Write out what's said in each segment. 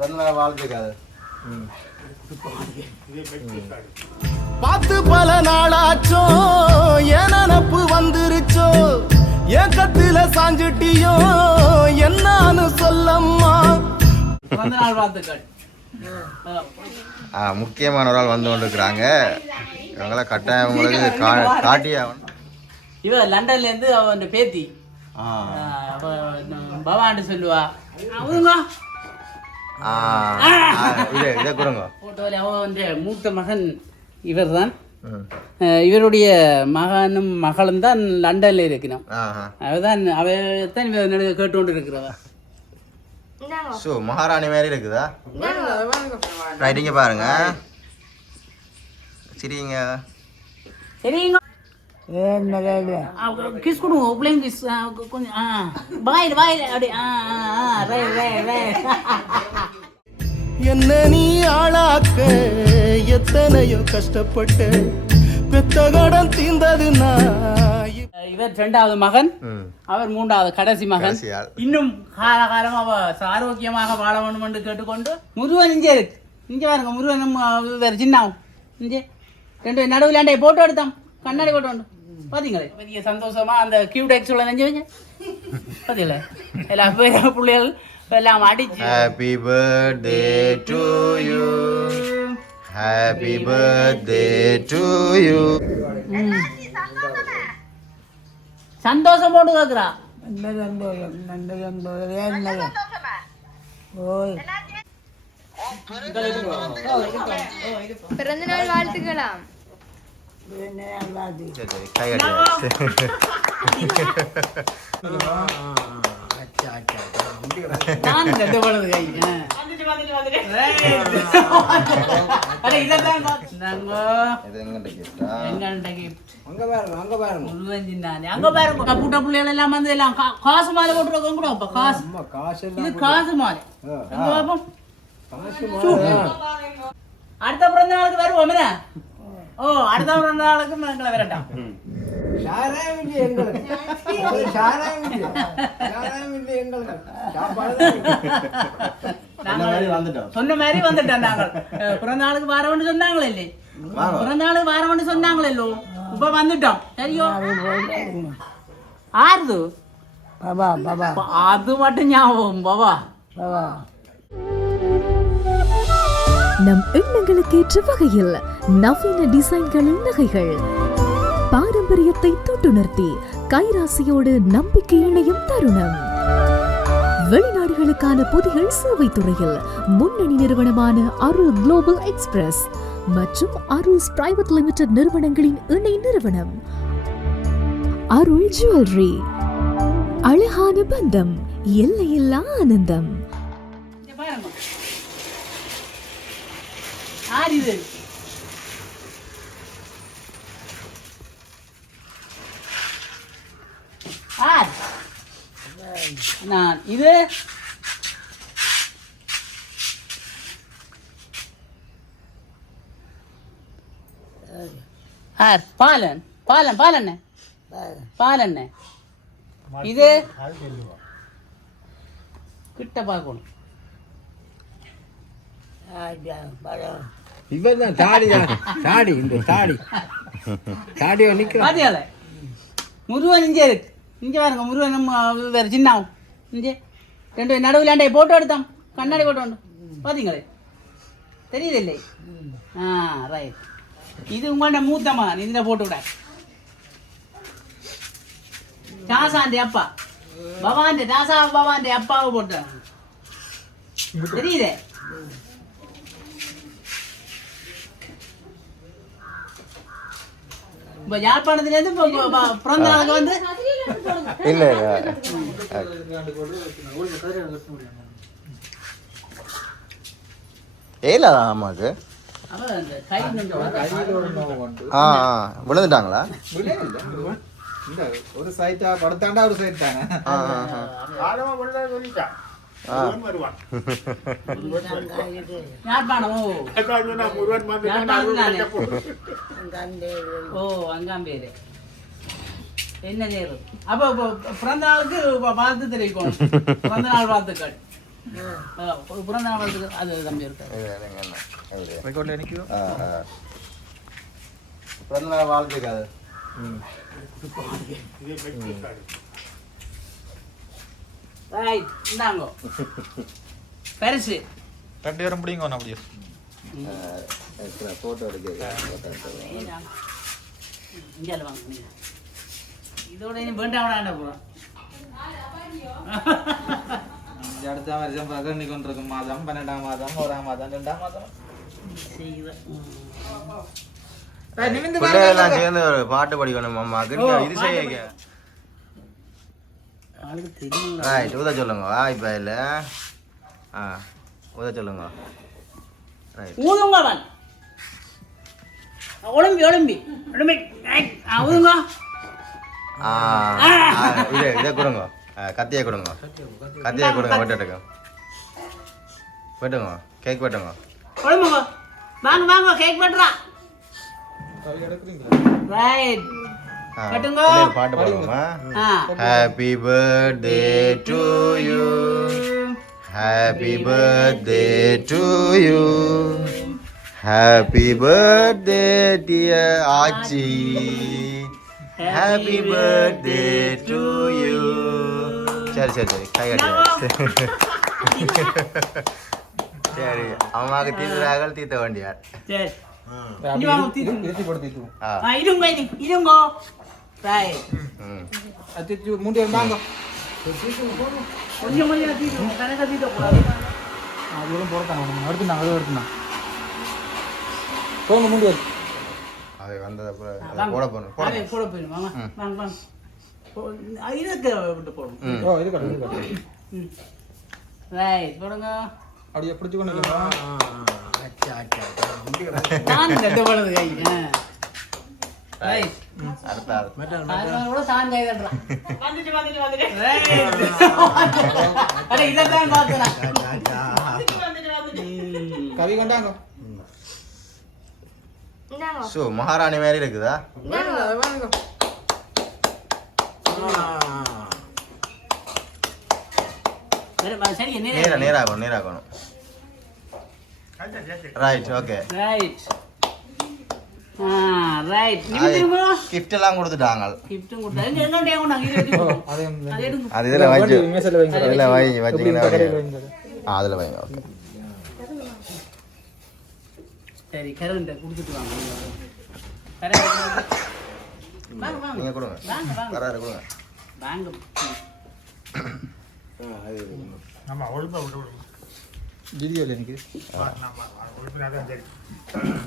பிறந்தநாள் வாழ்த்துக்காது. பார்த்து பல நாளாச்சோ என் நினப்பு வந்துருச்சோ ஏக்கத்தில சாஞ்சிட்டியோ என்னான்னு சொல்லம்மா. பிறந்தநாள் வாழ்த்துக்கள். முக்கியமான ஒரு ஆள் வந்து கொண்டிருக்கிறாங்க. இவங்கள கட்டாயம் உங்களுக்கு காட்டியா. இவ லண்டன்ல இருந்து அவன் பேத்தி பவான்னு சொல்லுவா. அவங்க இதை கொடுங்க. போட்டோவில் அவன் வந்து மூத்த மகன் இவர் தான். இவருடைய மகனும் மகளும் தான் லண்டன்ல இருக்கணும். அவதான் அவதான் கேட்டு கொண்டு இருக்கிறவ. மகாராணி மாதிரி இருக்குதா? ரைட்டிங்க பாருங்க. சரிங்க சரிங்க. கிஸ் கொடுங்க. பிள்ளைங்க கிஸ் கொஞ்சம் வாயில் வாயில் அப்படி. என்ன நீ ஆளாக்க எத்தனையோ கஷ்டப்பட்டு பெத்த கடன் தீர்ந்ததுன்னா. இவர் 2வது மகன், அவர் 3வது கடைசி மகன். இன்னும் காலகாலம் அவ ஆரோக்கியமாக வாழ வேண்டும் என்று கேட்டுக்கொண்டு முருகன் இங்கே இருக்கு. இங்கே பாருங்க முருகன் வேறு சின்னாவும் இங்கே 2 நடுவில் போட்டோ எடுத்தோம். கண்ணாடி போட்டோ உண்டு பார்த்தீங்களே. பெரிய சந்தோஷமா அந்த கியூடெக்ஸ் உள்ள நெஞ்சு வச்சு பார்த்தீங்களே. எல்லாம் பிள்ளைகள் எல்லாம் அடிச்சு happy birthday to you, happy birthday to you. சந்தோஷம் போட்டு கேட்குறா. பிறந்தநாள் வாழ்த்துக்கலாம். காசு மாலை போட்டு காசு மாலை. அடுத்த பிறந்த நாளுக்கு வருவோம். ஓ அடுத்த பிறந்த நாளுக்கு எங்களை வரட்டாம். சொன்ன மாதிரி வந்துட்டோம். நாங்கள் பிறந்த நாளுக்கு வரவன்னு சொன்னாங்களே இல்லை, பிறந்த நாளுக்கு வரவன்னு சொன்னாங்களோ, இப்ப வந்துட்டோம். சரியோ ஆறுது அது மட்டும் ஞாபகம் பாபா. நம் எண்ணங்களுக்கு ஏற்ற வகையில் நவீன டிசைன்களின் நகைகள், பாரம்பரியத்தை தொட்டுணர்த்தி கைராசியோடு நம்பிக்கை இணையும் தருணம். வெளிநாடுகளுக்கான பொதிகள் சேவை துறையில் முன்னணி நிறுவனமான அருள் குளோபல் எக்ஸ்பிரஸ் மற்றும் அருள் பிரைவேட் லிமிடெட் நிறுவனங்களின் இணை நிறுவனம் அருள் ஜுவல்லரி. அழகான பந்தம், எல்லையில்லா ஆனந்தம். நான் இது பாலன் பாலன் பாலண்ண பாலண்ண இது கிட்ட பார்க்கணும். இவன் தாடி தாடி இந்த தாடி தாடியோ நிற்கிறான். முருகன் இங்கே இருக்கு. இங்கே பாருங்க முருகன் வேறு சின்னாவும் இங்கே 2 நடுவில் போட்டோ எடுத்தோம். கண்ணாடி போட்டோ உண்டு பார்த்தீங்களே. தெரியுது இல்லை? ரைட். இது உங்களோட மூத்த மகன். இதில் போட்டு விட தாசாண்டி அப்பா பவாண்டி தாசா பவாண்டி அப்பாவை போட்டாங்க. தெரியுதே? இப்போ யாழ்ப்பாணத்துலேருந்து பிறந்த நாளுக்கு வந்து இல்லை ஏலாதான் அம்மாவுக்கு விழுந்துட்டாங்களா? ஒரு சைட்டா படுத்தாண்டா ஒரு சைட் தானே. என்ன செய்யறது? அப்ப பிறந்த நாளுக்கு வாழ்த்து தெரிவிக்கணும். பிறந்த நாள் வாழ்த்துக்கள். பிறந்த நாள் வாழ்த்துக்கு அது தம்பி இருக்கு. ரெக்கார்ட்ல நிற்கும். பிறந்தநாள் வாழ்த்துக்கு அது. ரைட், இந்தாங்கோ பரிசு. 2 பேரும் பிடிங்க ஒன்று அப்படியே. ஃபோட்டோ எடுக்க இங்கே வாங்க நீங்க. இதோட இனி வேண்டாம் போகிறோம். அடுத்த வருஷம் பார்க்க இன்னைக்கு ஒன்று மாதம் 12ஆம் மாதம் 1ஆம் மாதம் 2ஆம் மாதம் பிள்ளைகள்லாம் சேர்ந்து ஒரு பாட்டு படிக்கணும் அம்மாக்கு. இது செய்ய ஆளுக்கு தெரியும். ரைட், உத சொல்லுங்க. இப்போ இல்லை உத சொல்லுங்க. ரைட், ஊதுங்கவன் ஒளிம்பி ஒளிம்பி ஒளிம்பி ஊதுங்க. இதை கொடுங்க. கத்தியை கொடுங்க. கத்தியை கொடுங்க. வெட்டுங்க வெட்டுங்க. கேக் வெட்டுங்க. ஒளிம்புங்க. வாங்க வாங்க கேக் வெட்டுறா. ரைட், வெட்டுங்க. பாட்டு பாடுவோமா? Happy birthday to you, happy birthday to you, happy birthday dear ஆச்சி, ஹாப்பி பர்த்டே டு யூ. சரி சரி சரி, கை கட்டி. சரி, அம்மாவுக்கு தீர்த்தார்கள் தீர்த்த வேண்டியார். சரி, இனி வாங்க தீர்த்து. இருங்க இருங்க. ரைட், மூட்டி இருந்தாங்க கொஞ்சம் கொஞ்சம் தீர்த்து கணக்காக தீர்த்தக்கூடாது. அதுவும் போடத்தான் எடுத்துனாங்க. அதுவும் எடுத்துனாங்க. போங்க மூட்டி வருது. அது வந்தது போட போகணும். போட போயிடும். வாங்க வாங்க வாங்க. இதுக்கு விட்டு போடும். ஓ இது கட்டு. ரைட், போடுங்க. அப்படியே பிடிச்சி கொண்டு நான் ரெண்டு போடுறது கை. ரைட், அடுத்த ஆள். கூட சான் கை தட்டுறான். வந்துட்டு வந்துட்டு வந்துட்டு. ரைட், அட இதான் பார்த்தேன். கவி கொண்டாங்க. இந்தாங்க ஸோ மகாராணி மாதிரி இருக்குதா? இந்தாங்க. சரி, நேராகணும் நேராகணும். Right, okay. Right, right. நிமிஷமா கிஃப்ட் எல்லாம் கொடுத்துட்டாங்க. கிஃப்ட்டும் கொடுத்தா எங்க எங்க கொண்டாங்க. இது எடுத்து போடுங்க. அது எடுங்க. அது இதில் வச்சு மேசையில் வைங்க. இதில் வச்சிங்கன்னா வைங்க. அதில் வைங்க. ஓகே, சரி, கரண்ட்டை கொடுத்துட்டு வாங்க. கரண்ட் வாங்க வாங்க. நீங்கள் கொடுங்க. வாங்க வாங்க வராரு கொடுங்க. வாங்க. ஆமாம் ஒழுங்காக விட்டு வீடியோவில் எனக்கு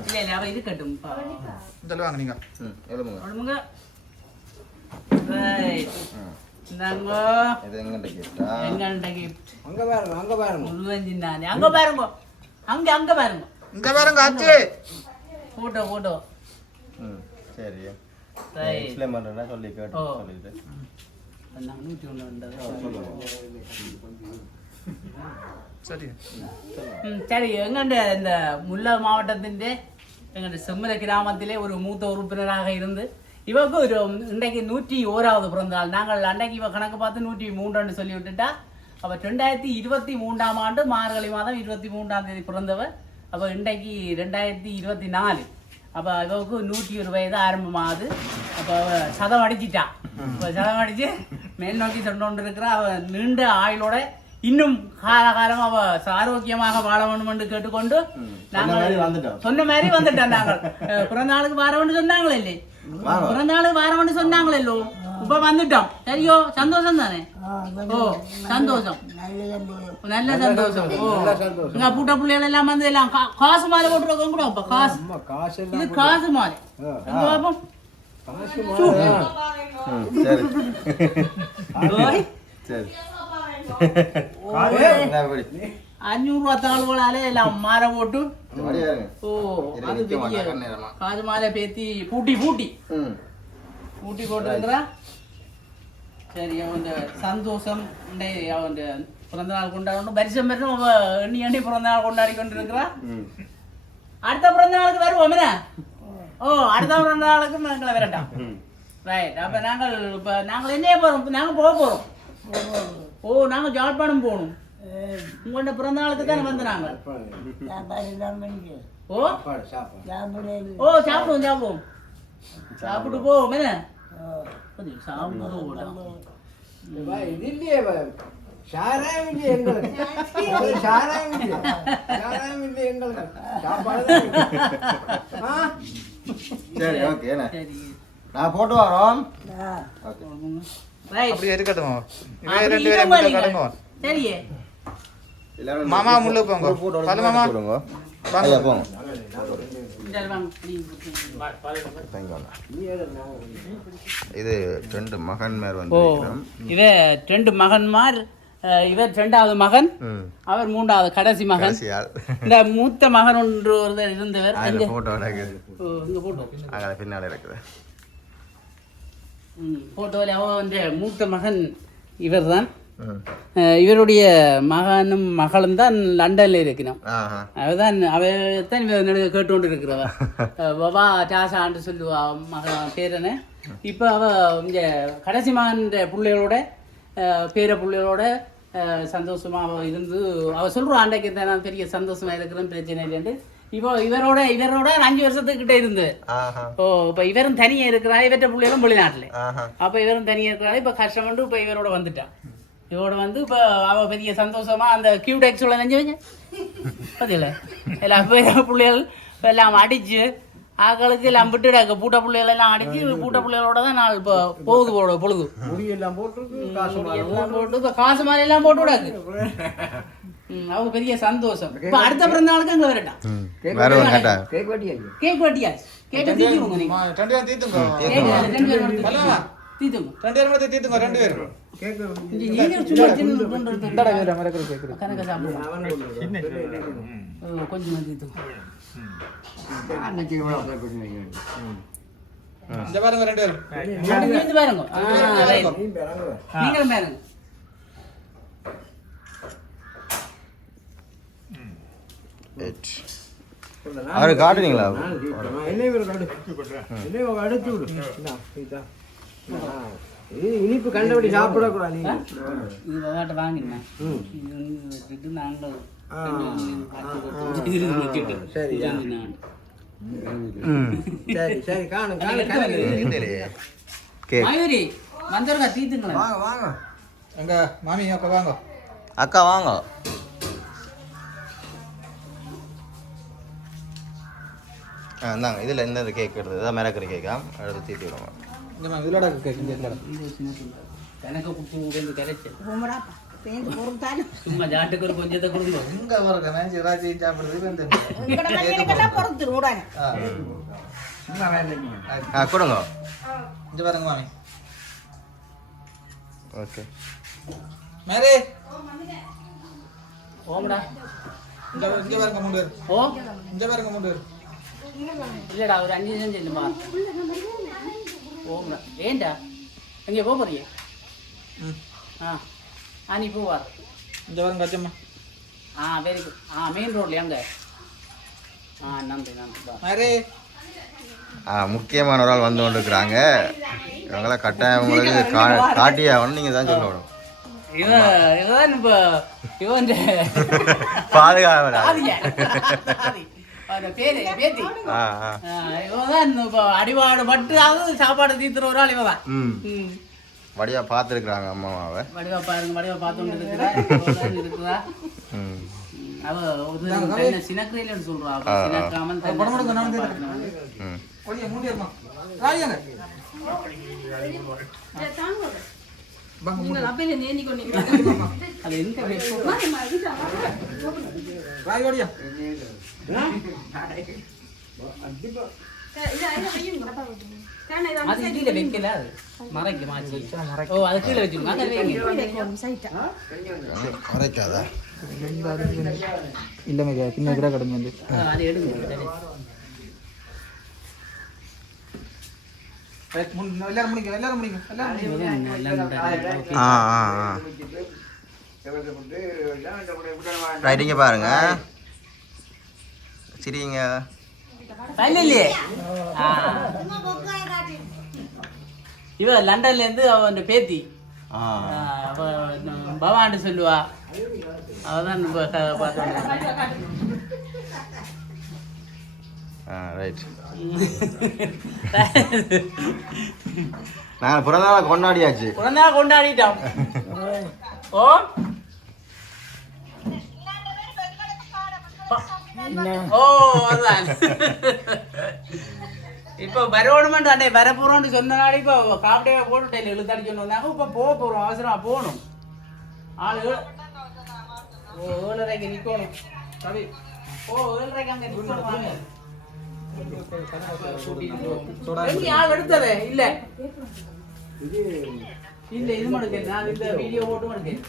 இல்லை இல்லை, அவள் இது கட்டும். சொல்லுவாங்க நீங்கள். எழுதுங்க. உடம்புங்க. ரைட், இந்தாங்க. இது எங்கிட்ட கிஃப்டா? எங்கள்கிட்ட கிஃப்ட். அங்கே பாருங்க, அங்கே பாருங்க. முருகன் தானே. அங்கே பாருங்க, அங்கே பாருங்க. இங்கே பாருங்க ஆச்சு. Photo photo. சரி, ரைட். எக்ஸ்பிளைன் பண்ணுறேன்னா சொல்லி கேட்டு ஓ. சொல்லிட்டு. நாங்கள் 101 சரி சரி. எங்கண்ட இந்த முல்லை மாவட்டத்தின் எங்கள்ட செம்மலை கிராமத்திலே ஒரு மூத்த உறுப்பினராக இருந்து இவருக்கு ஒரு இன்றைக்கு 101வது பிறந்தநாள். நாங்கள் அன்றைக்கு இவ கணக்கு பார்த்து 103 சொல்லி விட்டுட்டா. அப்போ 2023ஆம் ஆண்டு மார்கழி மாதம் 23ஆம் தேதி பிறந்தவர். அப்போ இன்றைக்கு 2024. அப்போ இவருக்கு 101 வயது ஆரம்பமாகுது. அப்போ சதம் அடிச்சிட்டா. இப்போ சதம் அடித்து மேல் நோக்கி சென்று கொண்டு இருக்கிற அவள் நீண்ட ஆயுளோட இன்னும் காலகாலம் அவ ஆரோக்கியமாக வாழ வேண்டும் என்று கேட்டுக்கொண்டு நாங்கள் சொன்ன மாதிரி வந்துட்டோம். நாங்கள் பிறந்த நாளுக்கு வார வேண்டும் சொன்னாங்களே இல்லை, பிறந்த நாளுக்கு வார வேண்டும் சொன்னாங்களோ, இப்ப வந்துட்டோம். சரியோ, சந்தோஷம் தானே? ஓ சந்தோஷம், நல்ல சந்தோஷம். ஓ எங்க பூட்ட பிள்ளைகள் எல்லாம் வந்து எல்லாம் காசு மாலை போட்டுருக்கோம் கூட. இப்ப காசு இது காசு மாலை பார்ப்போம். சரி, 500 தாழ்வுகளாலே எல்லாம் மாற போட்டு. ஓ அது பெரிய காசு மாலை பேத்தி பூட்டி பூட்டி பூட்டி போட்டுருக்குறா. சரி, அவன் சந்தோஷம் அவன் பிறந்த நாள் கொண்டாடணும். வருஷம் வருஷம் எண்ணி எண்ணி பிறந்த நாள் கொண்டாடி கொண்டு இருக்கிறா. அடுத்த பிறந்த நாளுக்கு வருவோம் என்ன? ஓ அடுத்த பிறந்த நாளுக்கு எங்களை வரட்டாம். ரைட். அப்போ நாங்கள் இப்போ நாங்கள் என்ன போகிறோம்? நாங்கள் போக போகிறோம். ஓ நாங்கள் ஜாழ்ப்பாணம் போகணும். உங்களோட பிறந்த நாளுக்கு தானே வந்து நாங்க ஓ ஓ சாப்பிடுவோம் சாப்பிட்டு போவோம் என்ன சாப்பிடுவோம் இது இல்லையே சாராயம் இல்லையே எங்களுக்கு சாராயம் இல்லையே எங்களுக்கு சாப்பாடு சரி ஓகே என்ன நான் போட்டு வரோம் அப்படியே இருக்கட்டும் இவன் 2 பேரும் மட்டும் கடங்க சரியே மாமா முள்ள போங்க பல மாமா வாங்க போங்க இது 2 மகன்மார் வந்து இவ 2 மகன்மார் இவர் 2வது மகன் அவர் 3வது கடைசி மகன் இந்த மூத்த மகன் ஒருவர் இருந்தவர் அந்த போட்டோ இருக்குது இங்க போட்டோ அங்க பின்னால இருக்குது போட்டோல அவ வந்து மூத்த மகன் இவர்தான் இவருடைய மகனும் மகளும் தான் லண்டன்ல இருக்கணும் அவதான் அவதான் நடுக கேட்டுக்கொண்டு இருக்கிறவ பாபா டாசான்னு சொல்லுவா மகன் பேரனை இப்போ அவ இங்க கடைசி மகன் பிள்ளைகளோட பேர பிள்ளைகளோட சந்தோஷமா அவ இருந்து அவ சொல்றா அன்றைக்கு தான் பெரிய சந்தோஷமா இருக்கிறேன் பிரச்சனை இல்லைன்னு இப்போ இவரோட 5 வருஷத்துக்கிட்ட இருந்து ஓ இப்போ இவரும் தனியா இருக்கிறாரு இவற்ற பிள்ளைகளும் வெளிநாட்டுல அப்ப இவரும் தனியா இருக்கிறாரு இப்ப கஷ்டப்பட்டு இப்ப இவரோட வந்துட்டான் இவரோட வந்து இப்போ அவள் பெரிய சந்தோஷமா அந்த கியூடெக்ஸோட நெஞ்சவங்க பதில எல்லாம் பிள்ளைகள் எல்லாம் அடிச்சு ஆக்களுக்கு எல்லாம் விட்டுடாக்க பூட்ட பிள்ளைகள் எல்லாம் அடிச்சு பூட்ட பிள்ளைகளோட தான் நான் இப்போ போகுது பொழுது முடியெல்லாம் போட்டு இப்போ காசு மாதிரி எல்லாம் போட்டு விடாது அவங்க பெரிய சந்தோஷம் இப்போ அடுத்த பிறந்த நாளுக்கு அங்கே வரட்டான் கேக் வெட்டியாச்சு கேட்டை தீத்துங்க நீங்க தீத்துங்க 2 பேரும் கொஞ்சம் தீத்துங்க பாருங்க 2 பேரும் பாருங்க நீங்களும் பாருங்க அவரு காட்டுனீங்களா இனிப்பு கண்டபடி சாப்பிடக்கூடாது இது வாங்கினேன் நாங்கள் சரி காணும் மயூரி வந்துருங்க தீத்துங்களா வாங்க வாங்க எங்க மாமி அக்கா வாங்க அக்கா வாங்க இந்தாங்க இதில் என்ன கேக் எடுத்தது இதான் மிளகுற கேக்கா எடுத்து தீட்டி விடுவோம் இதோட கேக் எனக்கு குட்டி கிடைச்சு சும்மா ஜாட்டுக்கு ஒரு கொஞ்சத்தை கொடுங்க இங்க வரங்க மேஞ்சி ராஜி சாப்பிடுறது கொடுங்க இங்க பாருங்க மாமி ஓகே மேரே ஓம்டா இங்க பாருங்க 3 பேர் ஓ இங்க பாருங்க 3 பேர் இல்லடா ஒரு 5 நிமிஷம் செல்லுமா ஓம்டா ஏண்டா எங்கே போக போறீங்க நீ போவா இங்க பாருங்க அச்சம்மா வெரி குட் மெயின் ரோட்ல அங்க நன்றி மேரே முக்கியமான ஒரு ஆள் வந்து கொண்டு இருக்கிறாங்க இவங்களாம் கட்டாயம் உங்களுக்கு காட்டியே ஆகணும் நீங்கள் தான் சொல்லணும் இவன் இப்போ இவன் பாதுகாவலா பேரு பேத்தி இவன் இப்போ அடிபாடு பட்டு சாப்பாடு தீத்துற ஒரு ஆள் இவன் வடிவா பார்த்துருக்குறாங்க அம்மாவை வடிவா பாருங்க வடிவா பார்த்து இருக்குதா அவ ஒரு சினக்கிரையிலன்னு சொல்றா சினக்காமல் அது எந்த அது கீழே வைக்கல அது மறைக்க மாச்சி ஓ அது கீழே வச்சுக்கோங்க மறைக்காதா இல்லைங்க பின்ன கூட கடமை வந்து அது எடுங்க எல்லாரும் முடிங்க ரைட்டிங்க பாருங்க சரிங்க இல்லையே இவ லண்டன்ல இருந்து அவன் பேத்தி பவான்னு சொல்லுவா அதான் பார்த்தோம். ரைட். நான் பிறந்த நாள் கொண்டாடியாச்சு. பிறந்த நாள் கொண்டாடிட்டோம். ஓ ஓ அதான் இப்போ வரணுமெண்டு அண்டே வர போகிறோம்னு சொன்னாடி இப்போ காப்பிடையாக போட்டுட்டேன் இழுத்தாடி சொன்னாங்க. இப்போ போக போகிறோம், அவசரமாக போகணும். ஆளு 7:30க்கு நிற்கணும். கவி ஓ 7:30க்கு அங்கே நிற்கணும். ஆள் எடுத்ததே இல்லை இல்லை இது மட்டும் நான் இந்த வீடியோ போட்டு மட்டும்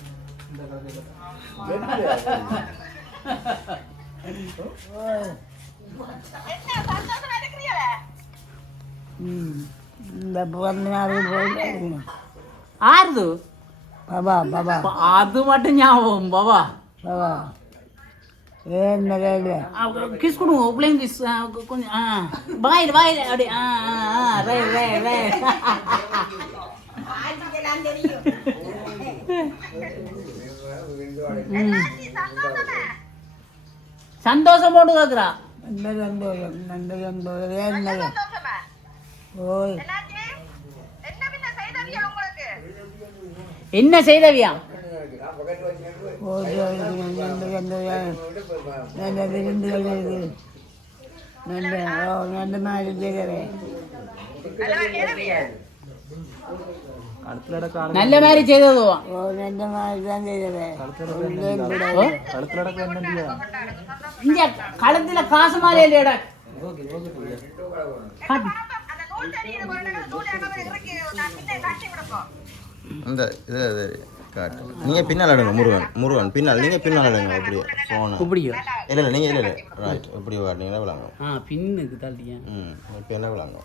ஆறுது பாபா பாபா அது மட்டும் ஞாபகம் பாபா பாபா என்ன கேள்வி கிஸ் கொடுங்க பிள்ளைங்க கிஸ் கொஞ்சம் வாயில் வாயில் அப்படி ரை ரை ரை சந்தோஷம் போட்டு கேட்குறா. நல்ல சந்தோஷம் நல்ல சந்தோஷம் என்னது ஓய் என்ன செய்தவியா ஓய் நல்ல சந்தோஷம் நல்ல விருந்துகள் இருக்குது நல்ல நல்ல மாதிரி செய்கிறேன் நல்ல மாதிரி செய்ததுவா ஓ நல்ல மாதிரி தான் செய்கிறேன் இங்க களத்துல காசு மாதிரி இல்லையடா. இந்த இது காட்டு. நீங்கள் பின்னால் எடுங்க முருகன் பின்னால் நீங்கள் பின்னால் எடுங்க. அப்படியே ஃபோனு இப்படியோ இல்லை நீங்கள் இல்லை ரைட் இப்படி வாட்டினீங்கன்னா விளாங்க. பின்னுக்கு தள்ளியா இப்போ என்ன விளாங்க.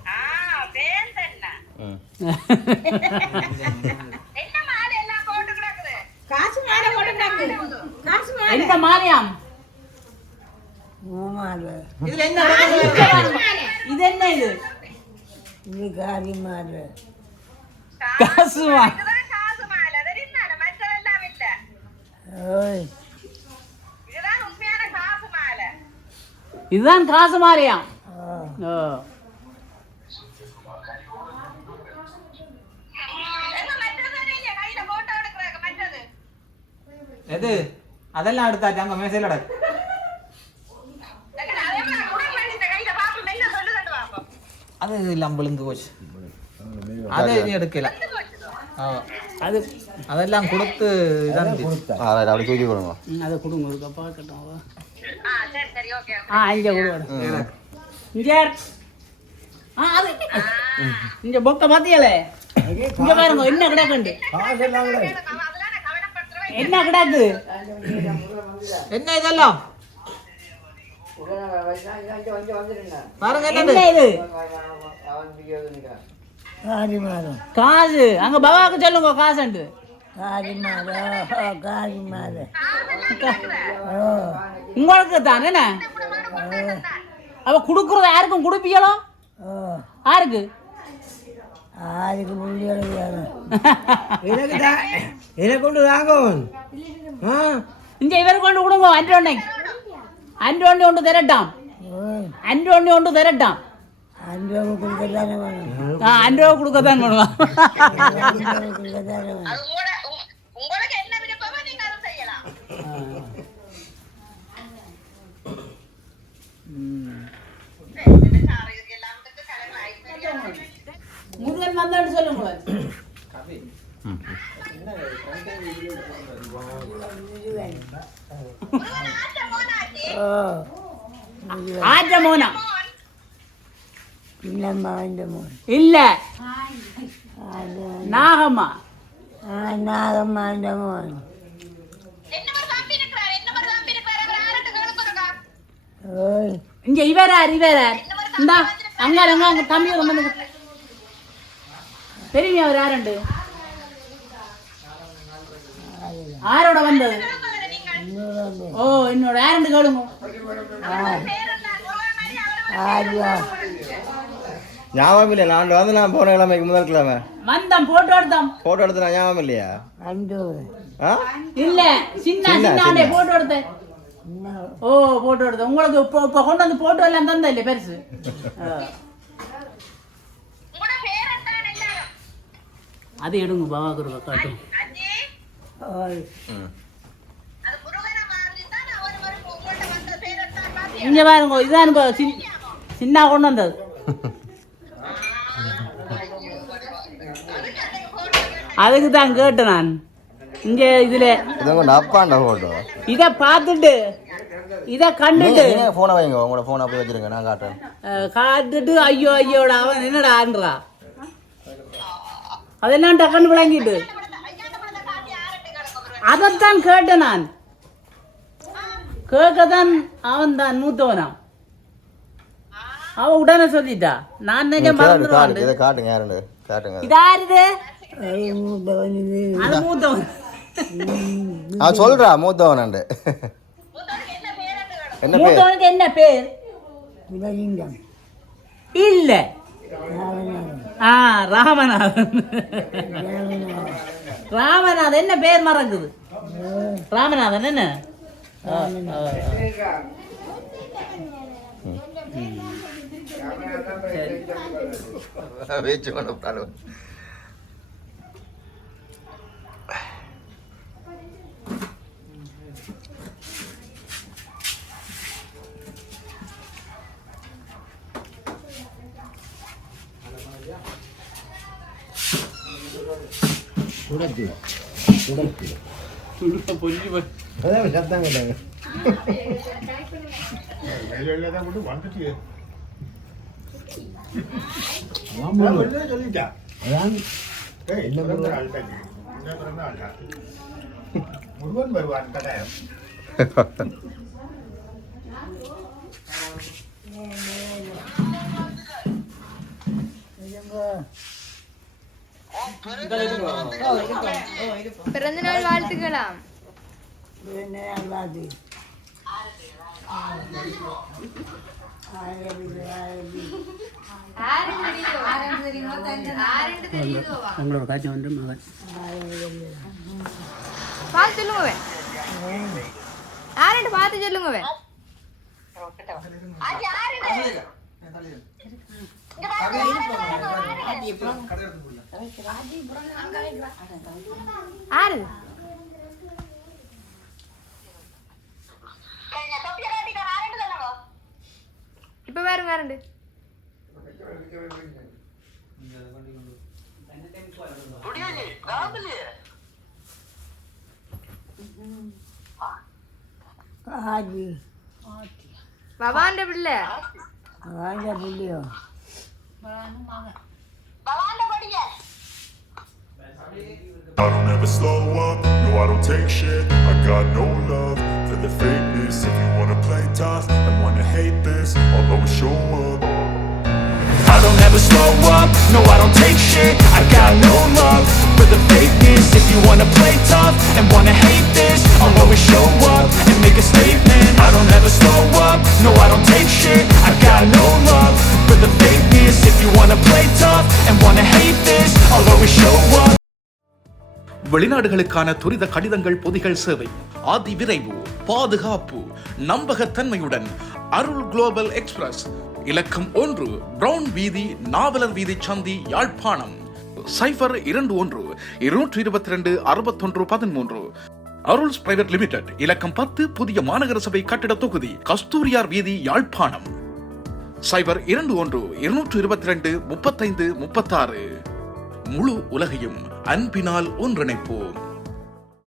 என்ன மாரியாம் இதுல என்ன இது என்ன இது இது காரி மாறு காசு ஓய் இதுதான் காசு மாரியாம். எது அதெல்லாம் எடுத்தாச்சு அங்கே மேசையில் அடக்கு. அது இல்லாம விழுந்து போச்சு. அதை இனி எடுக்கல. அது அதெல்லாம் கொடுத்து இதான் அப்படி தூக்கி கொடுங்க. அதை கொடுங்க பார்க்கட்டும். இங்கே கொடுங்க இங்கே அது இங்கே பொக்க பார்த்தியலே இங்கே பாருங்க என்ன கிடக்குண்டு என்ன கிடக்கு என்ன இதெல்லாம் பாருங்க என்ன இது காரி மாறு காசு அங்க பாபாவுக்கு சொல்லுங்க காசுண்டு காரி மாறு காரி மாறு உங்களுக்கு தான் என்ன அவ கொடுக்குறது யாருக்கும் கொடுப்பீங்களோ யாருக்கு ஆருக்கு புள்ளிகளுக்கு வேணும் எனக்கு கொண்டு வாங்கும் இங்க இவர் கொண்டு கொடுங்க அன்றோண்ணி கொண்டு திரட்டாம் அன்றோண்ணி கொண்டு திரட்டாம் 5 ரூபா கொடுக்கத்தானே வேணும் 5 ரூபா கொடுக்கத்தான் பண்ணுவான் கொடுக்கத்தானே வேணும் முருகன் வந்தான்னு சொல்லுங்க ஆற்ற மோனா இல்லம்மா இந்த மோன் இல்ல நாகம்மா நாகம்மா இந்த மோன் ஓய் இங்க இவரார் இந்தா அங்க தம்பி வந்து தெரியுமே அவர் யாருண்டு ஆரோட வந்தது ஓ என்னோட யாருண்டு கேளுங்க ஞாபகம் இல்லையா? நான் போன கிழமைக்கு முதல் கிழமை வந்தோம் போட்டோ எடுத்தோம். போட்டோ எடுத்து நான் ஞாபகம் இல்லையா? அண்டு ஆ இல்ல சின்ன போட்டோ எடுத்தேன். ஓ போட்டோ எடுத்தேன். உங்களுக்கு இப்போ கொண்டு வந்து போட்டோ எல்லாம் தந்தா இல்லையா பெருசு? அது எடுங்க பாபாக்குருவா காட்டும். இங்க பாருங்க இதான் சின்ன கொண்டு வந்தது. அதுக்கு தான் கேட்டேன் நான். இங்க இதுல அப்பாண்ட போட்டோ இத பார்த்துட்டு இத கண்டுட்டு போனை வைங்க, உங்களோட போனை அப்படியே வச்சிருங்க, நான் காட்டுறேன். காட்டுட்டு ஐயோ ஐயோட அவன் என்னடா ஆன்றா அதெல்லாம் டக்குன்னு விளங்கிட்டு அதைத்தான் கேட்டேன் நான். கேட்கத்தான் அவன் தான் மூத்தவனா. அவன் உடனே சொல்லிட்டா. நான் மறந்துடுவான். இதை காட்டுங்க, யாருன்னு காட்டுங்க. இதாருது மூத்தவன் அது மூத்தவன். சொல்றா மூத்தவன் என்ன பேர்? மூத்தவனுக்கு என்ன பேர்? சிவலிங்கம் இல்ல ராமநாதன் ராமநாதன். ராமநாதன் என்ன பேர் மறக்குது? ராமநாதன் என்ன? சத்தம் கேட்டாங்க. முருகன் வருவான் கட்டாயம். பிறந்த நாள் வாழ்த்துக்கலாம். நல்லாது உங்களோட காட்சி வந்து மகன் பார்த்து சொல்லுங்க. யாருன்னு பார்த்து சொல்லுங்க. ஆறு இப்ப பாருங்க யாருண்டு பவாண்ட பிள்ளை. பிள்ளையோ I don't ever slow up, no I don't take shit. I got no love for the fakeness. If you wanna play tough and wanna hate this, I'll always show up. I don't ever slow up, no I don't take shit. I got no love for the fakeness. If you wanna play tough and wanna hate this, I'll always show up and make a statement. I don't ever slow up, no I don't take shit. I got no love for the fakeness. If you wanna play tough and wanna hate this, I'll always show up. வெளிநாடுகளுக்கான துரித கடிதங்கள் பொதிகள் சேவை, அதி விரைவு, பாதுகாப்பு, நம்பகத்தன்மையுடன் அருள் global express, இலக்கம் 1, brown வீதி, நாவலர் வீதி சந்தி, யாழ்ப்பாணம் 0122-222-6113. அருள்ஸ் பிரைவேட் லிமிடெட், இலக்கம் 10, புதிய மாநகர சபை கட்டிட தொகுதி, கஸ்தூரியார் வீதி, யாழ்ப்பாணம் 0121-222-3536. முழு உலகையும் அன்பினால் ஒன்றிணைப்போம்.